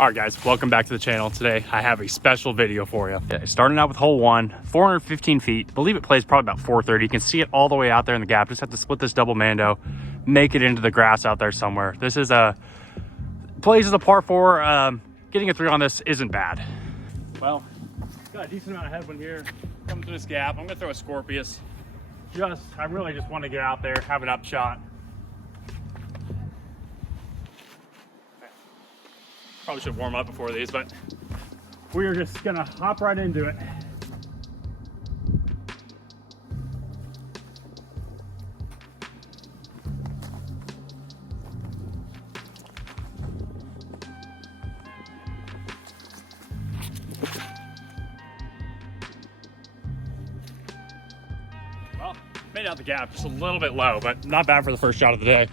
All right, guys, welcome back to the channel. Today, I have a special video for you. Yeah, starting out with hole 1, 415 feet. I believe it plays probably about 430. You can see it all the way out there in the gap. Just have to split this double mando, make it into the grass out there somewhere. This is plays as a par 4. Getting a 3 on this isn't bad. Well, got a decent amount of headwind here. Coming through this gap, I'm gonna throw a Scorpius. I really just want to get out there, have an upshot. Probably should warm up before these, but we are just gonna hop right into it. Well, made out the gap, just a little bit low, but not bad for the first shot of the day.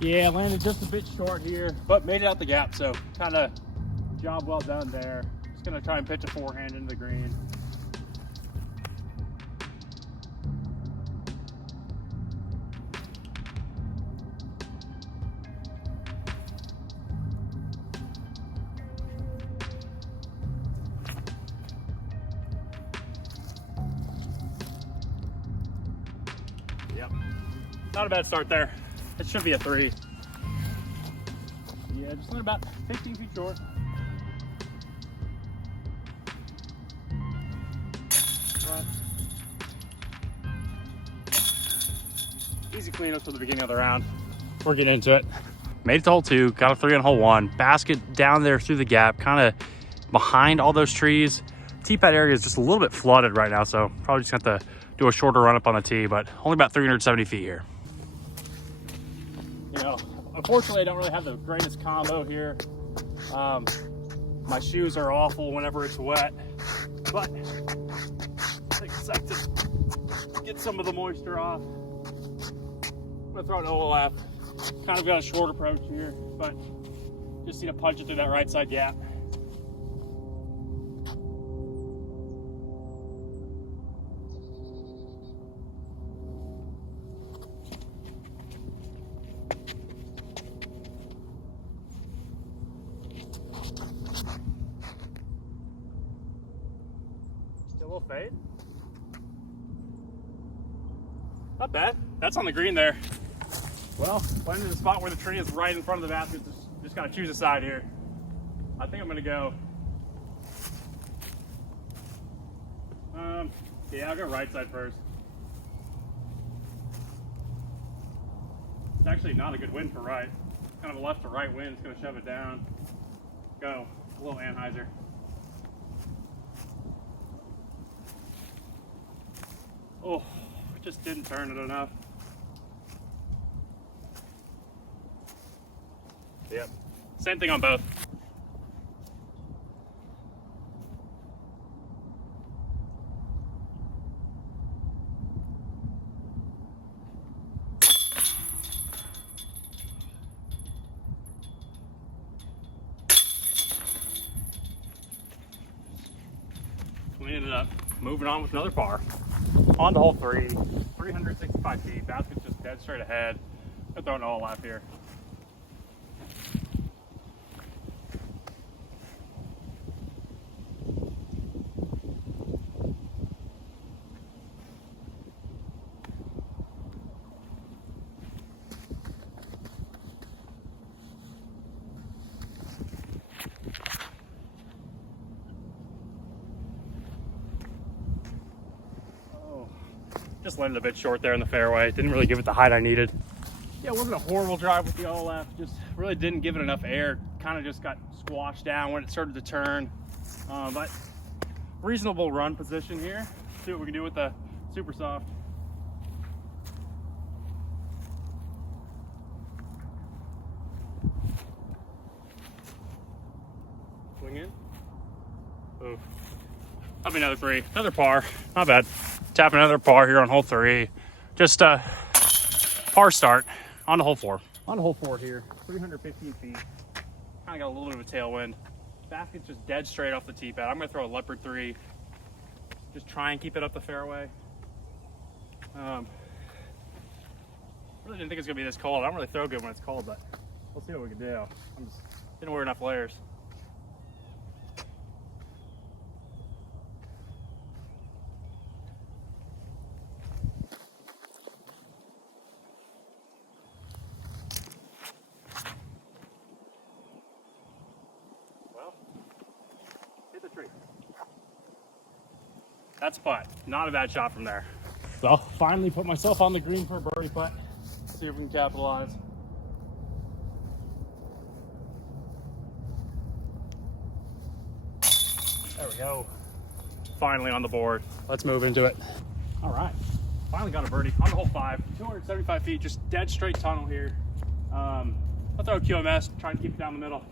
Yeah, landed just a bit short here, but made it out the gap, so kind of job well done there. Just gonna try and pitch a forehand into the green. Yep, not a bad start there. It should be a 3. Yeah, just about 15 feet short. But easy cleanups for the beginning of the round. We're getting into it. Made it to hole 2, got a 3 on hole 1. Basket down there through the gap, kind of behind all those trees. Tee pad area is just a little bit flooded right now, so probably just have to do a shorter run up on the tee, but only about 370 feet here. You know, unfortunately, I don't really have the greatest combo here. My shoes are awful whenever it's wet, but I think it's like to get some of the moisture off. I'm gonna throw an OLF. Kind of got a short approach here, but just need to punch it through that right side gap. A little fade. Not bad. That's on the green there. Well, landed in the spot where the tree is right in front of the basket. Just gotta choose a side here. I think I'm gonna go. Yeah, I'll go right side first. It's actually not a good wind for right. Kind of a left to right wind. It's gonna shove it down. Go. A little Anheuser. Oh, just didn't turn it enough. Yep, same thing on both. We ended up moving on with another par. On to hole 3, 365 feet. Basket's just dead straight ahead. I'm throwing all lap here. Just landed a bit short there in the fairway. Didn't really give it the height I needed. Yeah, it wasn't a horrible drive with the OLF. Just really didn't give it enough air. Kind of just got squashed down when it started to turn. But reasonable run position here. See what we can do with the super soft. Swing in. Ooh. That'll be another 3. Another par. Not bad. Tapping another par here on hole 3. Just a par start. On to hole 4. On to hole 4 here. 315 feet. Kind of got a little bit of a tailwind. Basket's just dead straight off the tee pad. I'm going to throw a leopard 3. Just try and keep it up the fairway. Really didn't think it was going to be this cold. I don't really throw good when it's cold, but we'll see what we can do. I'm just didn't wear enough layers. 3. That's a putt. Not a bad shot from there. So I'll finally put myself on the green for a birdie putt. See if we can capitalize. There we go. Finally on the board. Let's move into it. All right. Finally got a birdie on the hole 5. 275 feet, just dead straight tunnel here. I'll throw a QMS, try and keep it down the middle.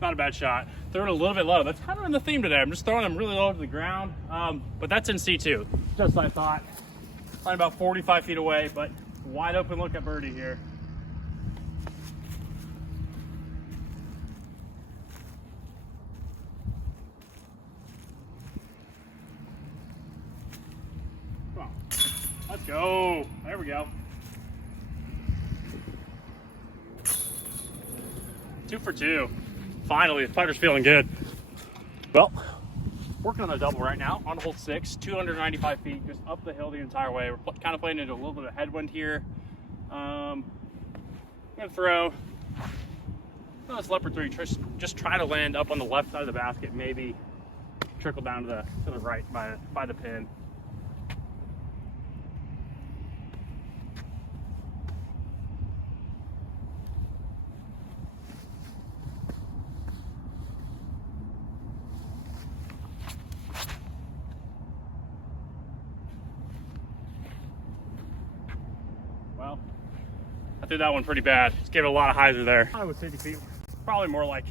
Not a bad shot. Throw it a little bit low. That's kind of in the theme today. I'm just throwing them really low to the ground. But that's in C2, just like I thought. Probably about 45 feet away, but wide open look at birdie here. Come on. Let's go. There we go. 2 for 2. Finally, the putter's feeling good. Well, working on the double right now on hole 6, 295 feet, just up the hill the entire way. We're kind of playing into a little bit of headwind here. I'm gonna throw this leopard 3, just try to land up on the left side of the basket, maybe trickle down to the right by the pin. Well, I threw that one pretty bad. Just gave it a lot of hyzer there. I was 50 feet, probably more like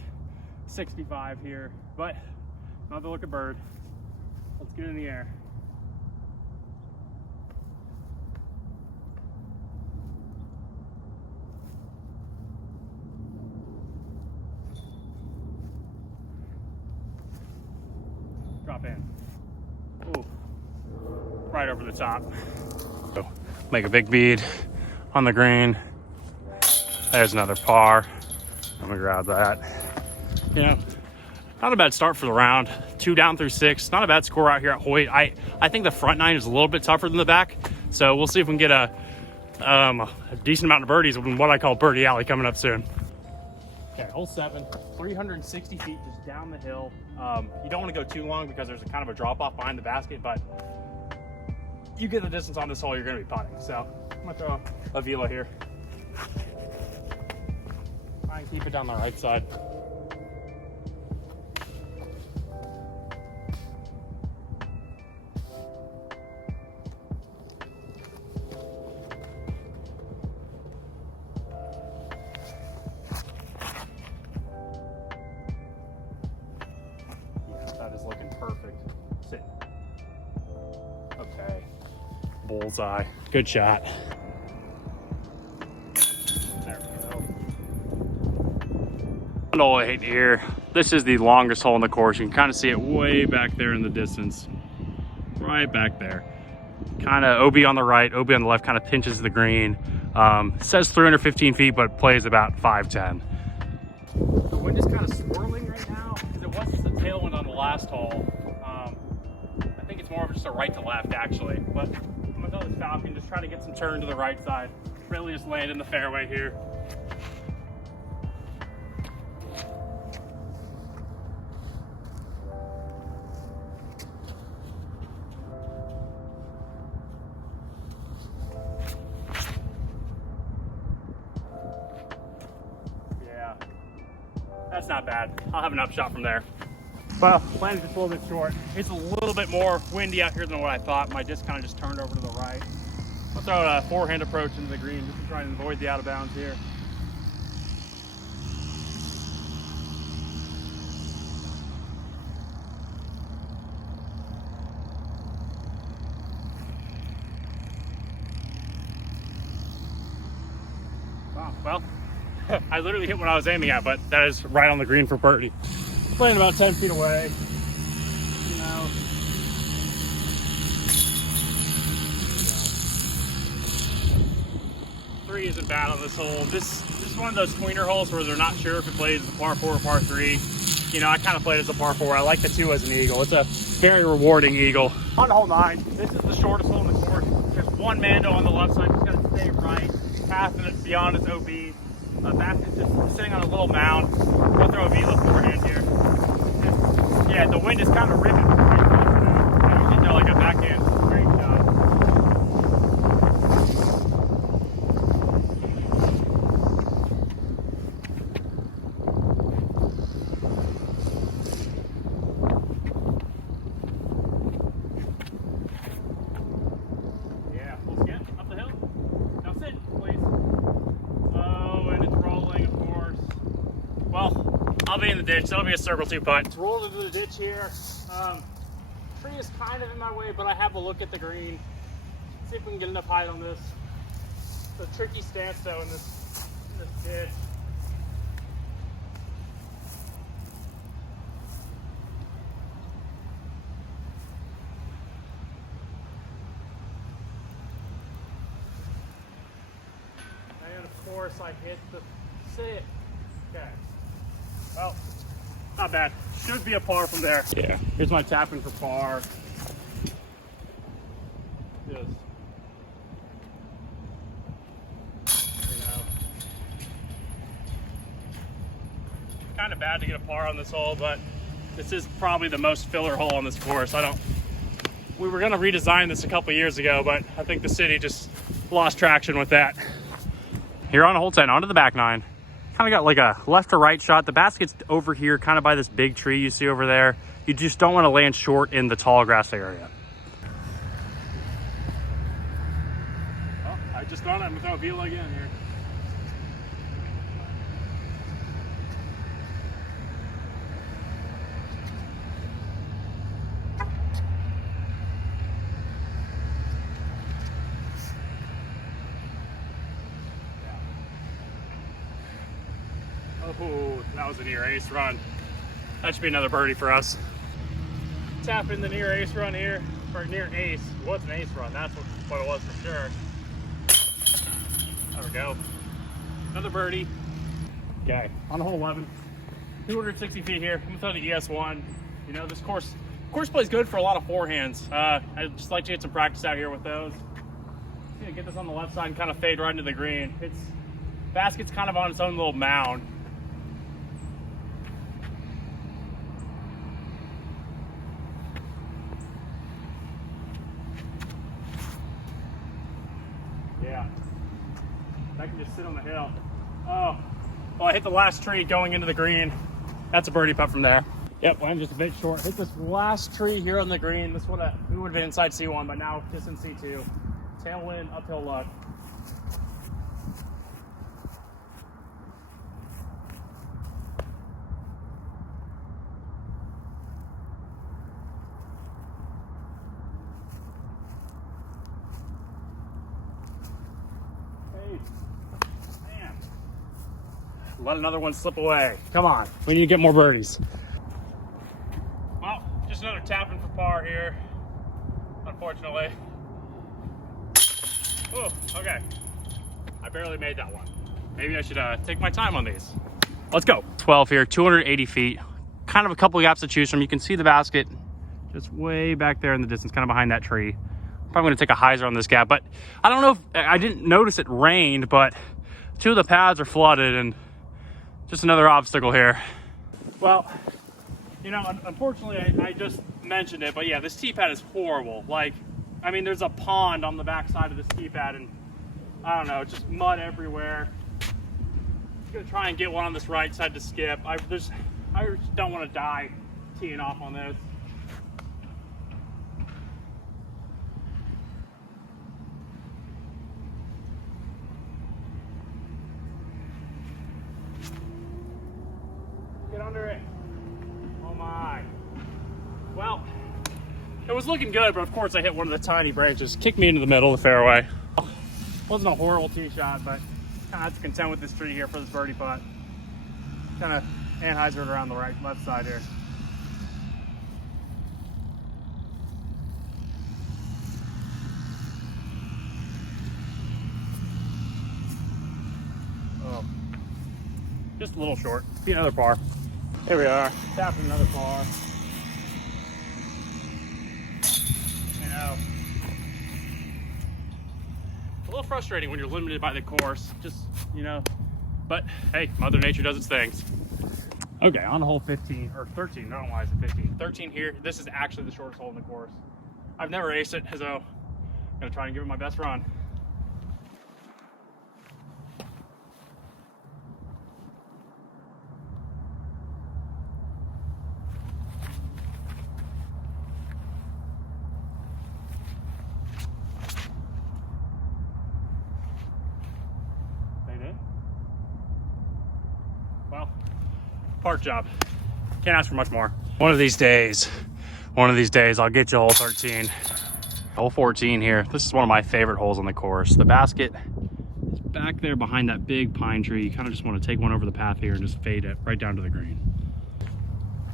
65 here, but another look at bird. Let's get in the air. Drop in. Ooh, right over the top. So make a big bead on the green. There's another par. I'm gonna grab that. You know, not a bad start for the round. 2 down through 6. Not a bad score out here at Hoyt. I think the front 9 is a little bit tougher than the back. So we'll see if we can get a decent amount of birdies in what I call Birdie Alley coming up soon. Okay, hole 7, 360 feet just down the hill. You don't want to go too long because there's a kind of a drop off behind the basket, but you get the distance on this hole, you're going to be putting. So I'm going to throw a velo here. Try and keep it down the right side. That is looking perfect. Sit. Okay. Bullseye. Good shot. There we go. And all I hate here. This is the longest hole in the course. You can kind of see it way back there in the distance. Right back there. Kind of OB on the right, OB on the left, kind of pinches the green. Says 315 feet, but plays about 510. The wind is kind of swirling right now because it wasn't the tailwind on the last hole. I think it's more of just a right to left actually, but I'm gonna throw this Falcon, just try to get some turn to the right side. Really just land in the fairway here. Yeah, that's not bad. I'll have an upshot from there. Well, landed just a little bit short. It's a little bit more windy out here than what I thought. My disc kind of just turned over to the right. I'll throw a forehand approach into the green just to try and avoid the out of bounds here. Wow, well, I literally hit what I was aiming at, but that is right on the green for birdie. Playing about 10 feet away. You know. 3 isn't bad on this hole. This is one of those tweener holes where they're not sure if it plays as a par 4 or par 3. You know, I kind of played as a par 4. I like the 2 as an eagle. It's a very rewarding eagle. On hole 9, this is the shortest hole in the course. There's one Mando on the left side. He's got to stay right, passing it beyond his OB. Basket's just sitting on a little mound. We'll throw a vela forehand here. Yeah, the wind is kind of ripping right across now. I usually throw like a backhand straight shot. Yeah, full skip up the hill. Now sit, please. Oh, and it's rolling, of course. Well, I'll be in the ditch. That'll be a circle 2 putt. It's rolled into the ditch here. Tree is kind of in my way, but I have a look at the green. See if we can get enough height on this. It's a tricky stance though in this ditch. And of course I hit the sit. Okay. Well, not bad. Should be a par from there. Yeah. Here's my tapping for par. Just, you know, kind of bad to get a par on this hole, but this is probably the most filler hole on this course. We were going to redesign this a couple years ago, but I think the city just lost traction with that. Here on hole 10, onto the back 9. Kind of got like a left to right shot. The basket's over here, kind of by this big tree you see over there. You just don't want to land short in the tall grass area. Oh, I just thought I'm without vela again here. Oh, that was a near ace run. That should be another birdie for us. Tap in the near ace run here, or near ace. It was an ace run, that's what it was for sure. There we go. Another birdie. Okay, on hole 11, 260 feet here. I'm gonna throw the ES1. You know, this course plays good for a lot of forehands. I'd just like to get some practice out here with those. I'm gonna get this on the left side and kind of fade right into the green. Basket's kind of on its own little mound. Yeah, I can just sit on the hill. Oh, well, I hit the last tree going into the green. That's a birdie putt from there. Yep, well, I'm just a bit short. Hit this last tree here on the green. This would have been inside C1, but now just in C2. Tailwind, uphill luck. Man. Let another one slip away. Come on, we need to get more birdies. Well, just another tapping for par here, unfortunately. Oh, okay. I barely made that one. Maybe I should take my time on these. Let's go. 12 here, 280 feet. Kind of a couple gaps to choose from. You can see the basket just way back there in the distance, kind of behind that tree. Probably gonna take a hyzer on this gap, but I don't know if, I didn't notice it rained, but 2 of the pads are flooded and just another obstacle here. Well, you know, unfortunately I just mentioned it, but yeah, this tee pad is horrible. Like, I mean, there's a pond on the back side of this tee pad and I don't know, just mud everywhere. I'm gonna try and get one on this right side to skip. I just don't want to die teeing off on this. Get under it. Oh my. Well, it was looking good, but of course I hit one of the tiny branches. Kicked me into the middle of the fairway. Wasn't a horrible tee shot, but kind of have to contend with this tree here for this birdie putt. Kind of Anheuser around the left side here. just a little short. See another par. Here we are, tapping another par. You know, it's a little frustrating when you're limited by the course, just, you know, but hey, Mother Nature does its things. Okay, on hole 15, or 13, I don't know why I said 15. 13 here, this is actually the shortest hole in the course. I've never aced it, so I'm gonna try and give it my best run. Well, park job. Can't ask for much more. One of these days, I'll get you hole 13. Hole 14 here. This is one of my favorite holes on the course. The basket is back there behind that big pine tree. You kind of just want to take one over the path here and just fade it right down to the green.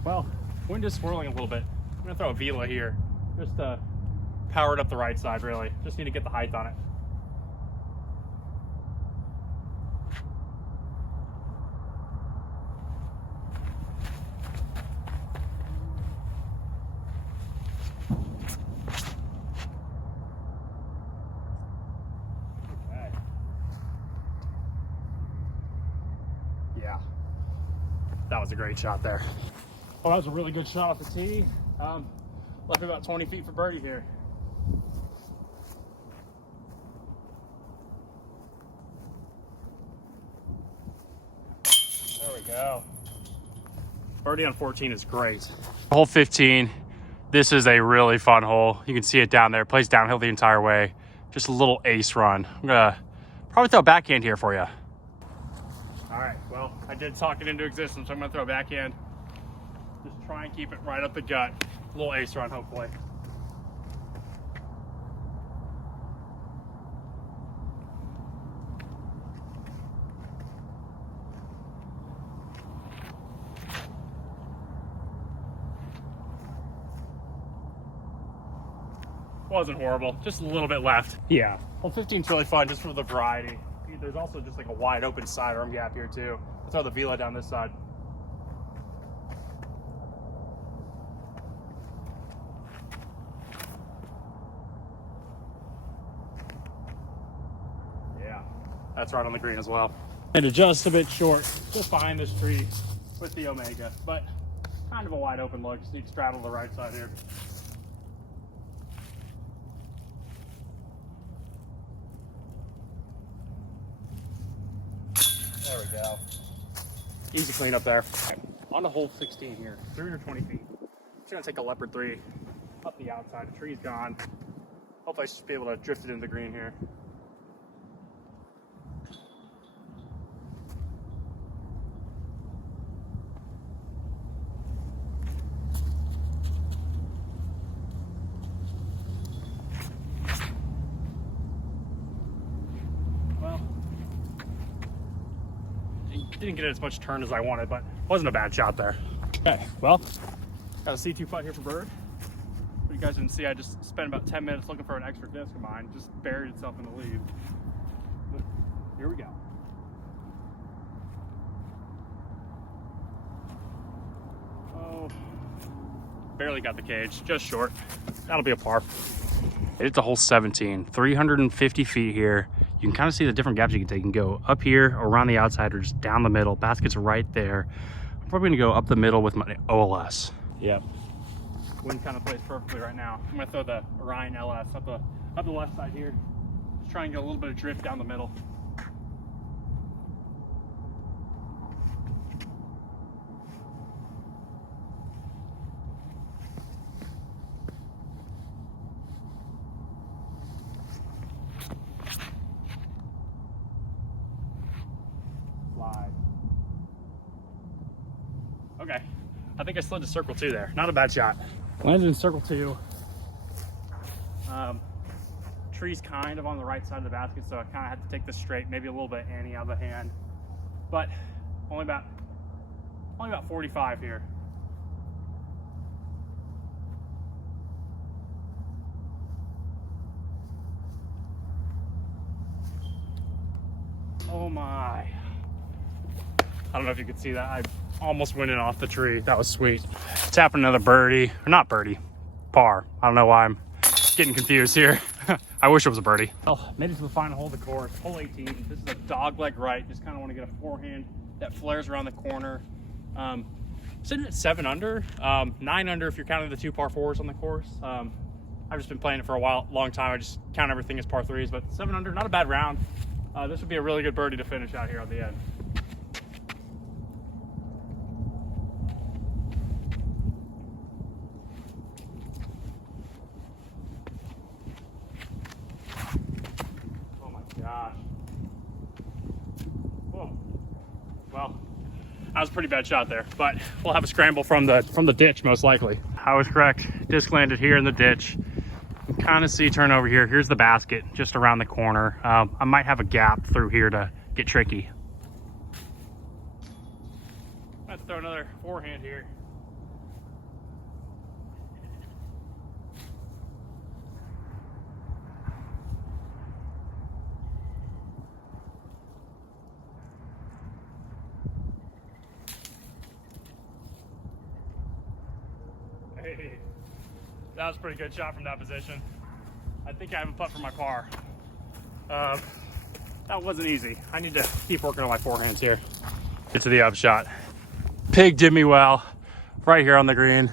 Well, wind is swirling a little bit. I'm gonna throw a vela here, just to power it up the right side, really. Just need to get the height on it. Yeah, that was a great shot there. Well, that was a really good shot off the tee. Left me about 20 feet for birdie here. There we go. Birdie on 14 is great. Hole 15, this is a really fun hole. You can see it down there. It plays downhill the entire way. Just a little ace run. I'm gonna probably throw a backhand here for you. All right, well, I did talk it into existence, so I'm gonna throw a backhand. Just try and keep it right up the gut. A little ace run, hopefully. Wasn't horrible, just a little bit left. Yeah, well, 15's really fun just for the variety. There's also just like a wide open sidearm gap here too. I'll throw the vela down this side. Yeah, that's right on the green as well. And just a bit short, just behind this tree with the Omega, but kind of a wide open look. Just need to straddle the right side here. There we go. Easy clean up there. Right, on to hole 16 here, 320 feet. Just gonna take a leopard 3 up the outside. The tree's gone. Hopefully I should be able to drift it into the green here. Didn't get it as much turn as I wanted, but wasn't a bad shot there. Okay, well, got a C2 putt here for bird. But you guys didn't see, I just spent about 10 minutes looking for an extra disc of mine. Just buried itself in the leaves. But here we go. Oh, barely got the cage, just short. That'll be a par. It's a hole 17, 350 feet here. You can kind of see the different gaps you can take. You can go up here, around the outside, or just down the middle. Basket's right there. I'm probably gonna go up the middle with my OLS. Yep. Wind kind of plays perfectly right now. I'm gonna throw the Orion LS up the left side here. Just try and get a little bit of drift down the middle. Okay, I think I slid to circle 2 there. Not a bad shot. Landed in circle 2. Tree's kind of on the right side of the basket, so I kind of had to take this straight, maybe a little bit Annie out of the hand, but only about 45 here. Oh my. I don't know if you could see that. I almost went in off the tree. That was sweet. Tapping another birdie, or not birdie, par. I don't know why I'm getting confused here. I wish it was a birdie. Well, made it to the final hole of the course, hole 18. This is a dog leg right. Just kind of want to get a forehand that flares around the corner. Sitting at 7 under, 9 under if you're counting the 2 par 4s on the course. I've just been playing it for a long time. I just count everything as par 3s, but 7 under, not a bad round. This would be a really good birdie to finish out here on the end. Gosh. Whoa. Well, that was a pretty bad shot there, but we'll have a scramble from the ditch most likely. I was correct. Disc landed here in the ditch. You can kind of see turn over here. Here's the basket just around the corner. I might have a gap through here to get tricky. Let's throw another forehand here. Hey, that was a pretty good shot from that position. I think I have a putt for my par. That wasn't easy. I need to keep working on my forehands here. Get to the upshot. Pig did me well right here on the green.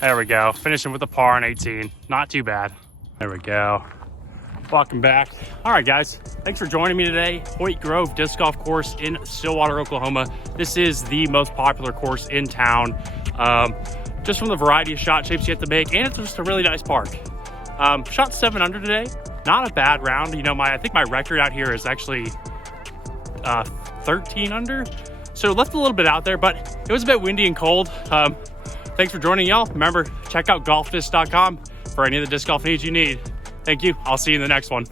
There we go. Finishing with a par on 18. Not too bad. There we go. Walking back. All right, guys. Thanks for joining me today. Hoyt Grove Disc Golf Course in Stillwater, Oklahoma. This is the most popular course in town. Just from the variety of shot shapes you have to make, and it's just a really nice park. Shot 7 under today. Not a bad round. You know, I think my record out here is actually 13 under. So left a little bit out there, but it was a bit windy and cold. Thanks for joining, y'all. Remember, check out golfdisc.com for any of the disc golf needs you need. Thank you. I'll see you in the next one.